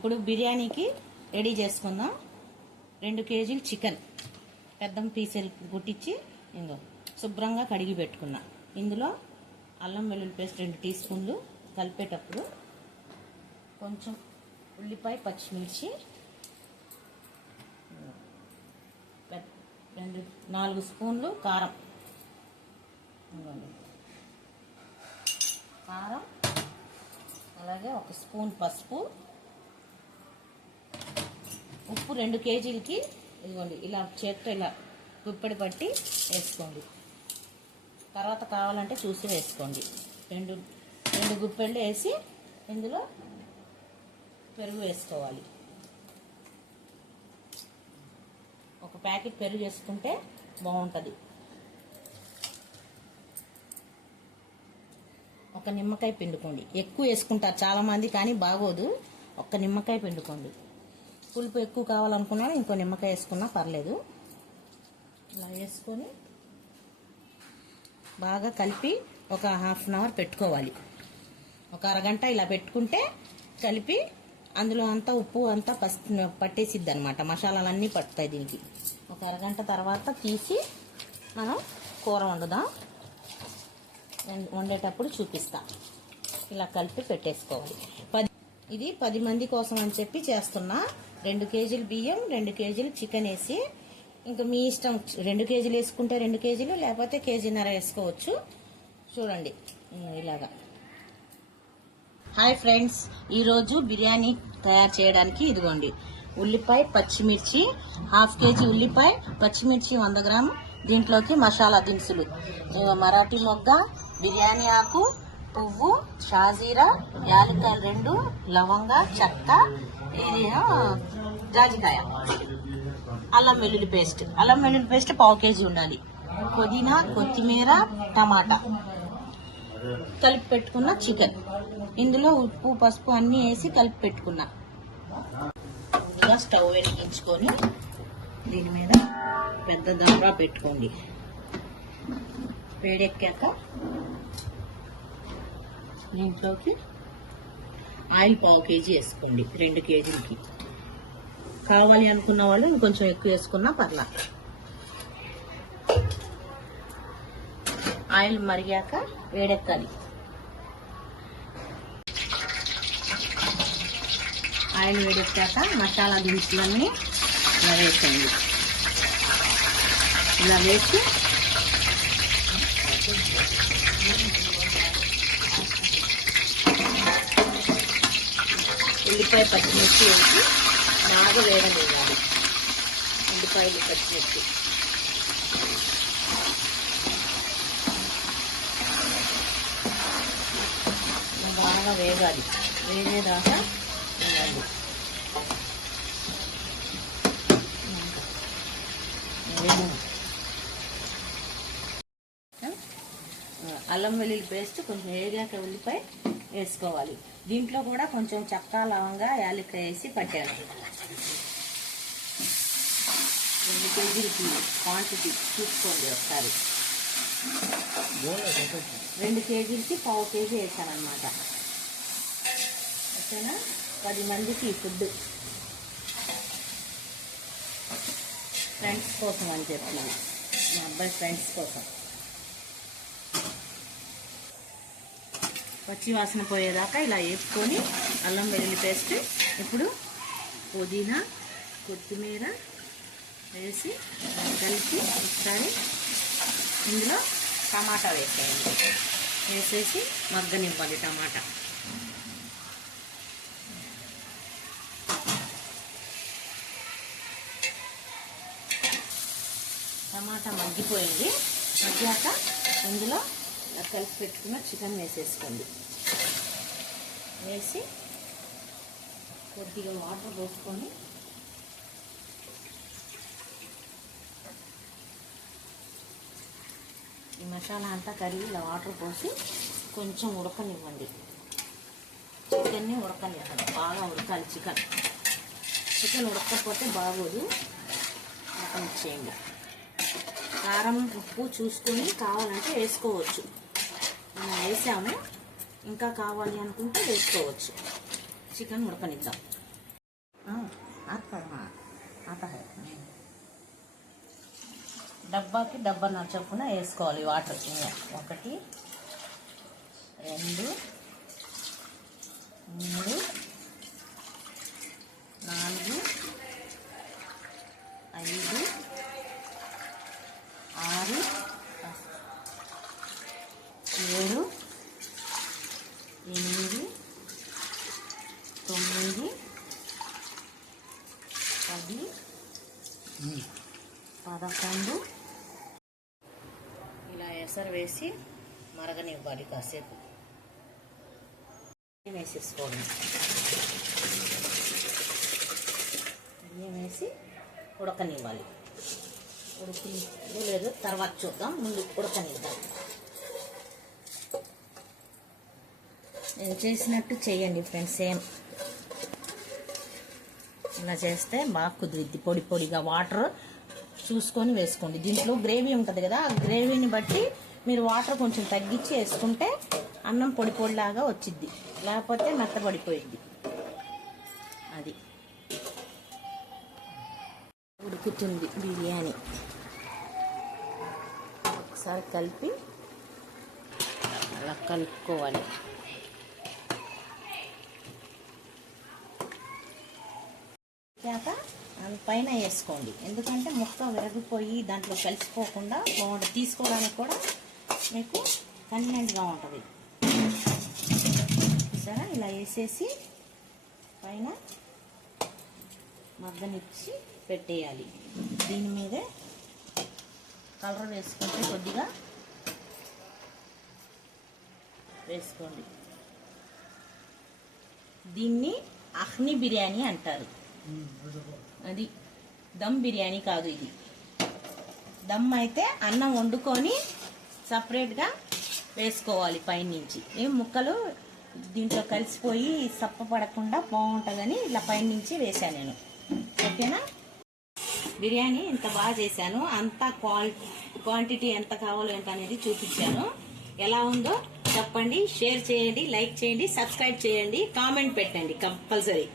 ఇప్పుడు బిర్యానీకి రెడీ చేసుకుందాం. 2 కేజీలు చికెన్ పెద్ద పీసులు గుట్టించి ఇందులో శుభ్రంగా కడిగి పెట్టుకున్నా. ఇందులో అల్లం వెల్లుల్లి పేస్ట్ 2 టీ స్పూన్లు, కలిపేటప్పుడు కొంచెం ఉల్లిపాయ పచ్చిమిర్చి 4 స్పూన్లు కారం, అలాగే 1 స్పూన్ పసుపు, ఉప్పు 2 కేజీలకి ఇదిగోండి ఇలా చేత్తో ఇలా గుప్పెడు పట్టి వేసుకోండి. తర్వాత కావాలంటే చూసి వేసుకోండి. 2 గుప్పెళ్ళు వేసి ఇందులో పెరుగు వేసుకోవాలి. 1 ప్యాకెట్ పెరుగు వేసుకుంటే బాగుంటుంది. 1 నిమ్మకాయ పిండుకోండి. ఎక్కువ వేసుకుంటారు చాలామంది, కానీ బాగోదు. 1 నిమ్మకాయ పిండుకోండి. పులుపు ఎక్కువ కావాలనుకున్నా ఇంకో నిమ్మకాయ వేసుకున్నా పర్లేదు. ఇలా వేసుకొని బాగా కలిపి ఒక ½ అన్ అవర్ పెట్టుకోవాలి. 1 అరగంట ఇలా పెట్టుకుంటే కలిపి అందులో అంతా ఉప్పు అంతా పట్టేసిద్ది అనమాట. మసాలాలన్నీ పట్టుతాయి దీనికి. 1 అరగంట తర్వాత తీసి మనం కూర వండుదాం. వండేటప్పుడు చూపిస్తా. ఇలా కలిపి పెట్టేసుకోవాలి. ఇది 10 మంది కోసం అని చెప్పి చేస్తున్నా. 2 కేజీలు బియ్యం, 2 కేజీలు చికెన్ వేసి, ఇంకా మీ ఇష్టం 2 కేజీలు వేసుకుంటే 2 కేజీలు, లేకపోతే కేజీన్నర వేసుకోవచ్చు. చూడండి ఇలాగా. హాయ్ ఫ్రెండ్స్, ఈరోజు బిర్యానీ తయారు చేయడానికి ఇదిగోండి ఉల్లిపాయ పచ్చిమిర్చి, ½ కేజీ ఉల్లిపాయ పచ్చిమిర్చి 100 గ్రాము. దీంట్లోకి మసాలా దినుసులు మరాఠీ మొగ్గ, బిర్యానీ ఆకు, పువ్వు, షాజీరా, యాలక్కాయలు 2, లవంగ, చెక్క, ఇది జాజికాయ, అల్లం వెల్లుల్లి పేస్ట్. అల్లం వెల్లుల్లి పేస్ట్ 1/2 కేజీ ఉండాలి. పుదీనా, కొత్తిమీర, టమాటా, కలిపి పెట్టుకున్న చికెన్. ఇందులో ఉప్పు పసుపు అన్నీ వేసి కలిపి పెట్టుకున్నా. ఇలా స్టవ్ వెలిగించుకొని దీని మీద పెద్ద దమ్రా పెట్టుకోండి. వేడెక్కాక దీంట్లోకి ఆయిల్ 1/2 కేజీ వేసుకోండి. 2 కేజీలకి కావాలి అనుకున్న వాళ్ళు ఇంకొంచెం ఎక్కువ వేసుకున్నా పర్లా. ఆయిల్ మరిగాక వేడెక్కాలి. ఆయిల్ వేడెక్కాక మసాలా దినుసులన్నీ ఇలా వేసండి. ఇలా వేసి ఉల్లిపాయ పచ్చిమిర్చి వేసి బాగా వేడనివ్వాలి. ఉల్లిపాయలు పచ్చిమిర్చి బాగా వేగాలి. వేగేదాకా ఉండాలి. అల్లం వెల్లుల్లి పేస్ట్ కొంచెం వేగాక ఉల్లిపాయ వేసుకోవాలి. దీంట్లో కూడా కొంచెం చెక్క, లవంగా, యాలక్కాయ వేసి పట్టాను. 2 కేజీలకి క్వాంటిటీ చూసుకోండి ఒకసారి. 2 కేజీలకి 1/2 కేజీ వేసాను అనమాట. ఓకేనా? 10 మందికి ఫుడ్. ఫ్రెండ్స్ కోసం అని చెప్పి, మా అబ్బాయి ఫ్రెండ్స్ కోసం. పచ్చి వాసన పోయేదాకా ఇలా వేసుకొని అల్లం వెల్లుల్లి పేస్ట్, ఇప్పుడు పుదీనా, కొత్తిమీర వేసి కలిపి ఒకసారి ఇందులో టమాటా వేసేయండి. వేసేసి మగ్గనివ్వాలి. టమాటా మగ్గిపోయింది. మగ్గాక ఇందులో కలిపి పెట్టుకున్న చికెన్ వేసేసుకోండి. వేసి కొద్దిగా వాటర్ పోసుకొని ఈ మసాలా అంతా కరిగి ఇలా వాటర్ పోసి కొంచెం ఉడకనివ్వండి. చికెన్ని ఉడకనివ్వండి. బాగా ఉడకాలి చికెన్. చికెన్ ఉడకపోతే బాగోదు. ఉడకనిచ్చేయండి. కారం ఉప్పు చూసుకొని కావాలంటే వేసుకోవచ్చు. మనం వేసాము, ఇంకా కావాలి అనుకుంటే వేసుకోవచ్చు. చికెన్ ఉడకనిద్దాం. డబ్బాకి డబ్బా చొప్పున వేసుకోవాలి వాటర్. 1 2 3 4 5 6 7 8 9 10 11 ఇలా ఎసరు వేసి మరగనివ్వాలి. కాసేపు వేసేసుకోండి. బియ్యం వేసి ఉడకనివ్వాలి. లేదు తర్వాత చూద్దాం, ముందు ఉడకనిద్దాం. నేను చేసినట్టు చేయండి ఫ్రెండ్స్, సేమ్ ఇలా చేస్తే బాగా కుదిరిద్ది. పొడి పొడిగా వాటర్ చూసుకొని వేసుకోండి. దీంట్లో గ్రేవీ ఉంటుంది కదా, ఆ గ్రేవీని బట్టి మీరు వాటర్ కొంచెం తగ్గించి వేసుకుంటే అన్నం పొడి పొడిలాగా వచ్చిద్ది, లేకపోతే మెత్తబడిపోయిద్ది. అది ఉడుకుతుంది బిర్యానీ. ఒకసారి కలిపి అలా కలుపుకోవాలి. పైన వేసుకోండి, ఎందుకంటే ముక్క విరగిపోయి దాంట్లో కలిసిపోకుండా బాగుంటుంది. తీసుకోవడానికి కూడా మీకు కన్వీనియంట్గా ఉంటుంది. సరే ఇలా వేసేసి పైన మగ్గనిచ్చి పెట్టేయాలి. దీని మీదే కలర్ వేసుకుంటే కొద్దిగా వేసుకోండి. దీన్ని అహ్ని బిర్యానీ అంటారు. అది దమ్ బిర్యానీ కాదు. ఇది దమ్ అయితే అన్నం వండుకొని సపరేట్గా వేసుకోవాలి పైనుంచి. ఏం ముక్కలు దీంట్లో కలిసిపోయి సప్ప పడకుండా బాగుంటుందని ఇలా పైనుంచి వేసాను నేను. ఓకేనా? బిర్యానీ ఇంత బాగా చేశాను, అంత క్వాంటిటీ ఎంత కావాలో ఎంత అనేది చూపించాను. ఎలా ఉందో చెప్పండి, షేర్ చేయండి, లైక్ చేయండి, సబ్స్క్రైబ్ చేయండి, కామెంట్ పెట్టండి కంపల్సరీ.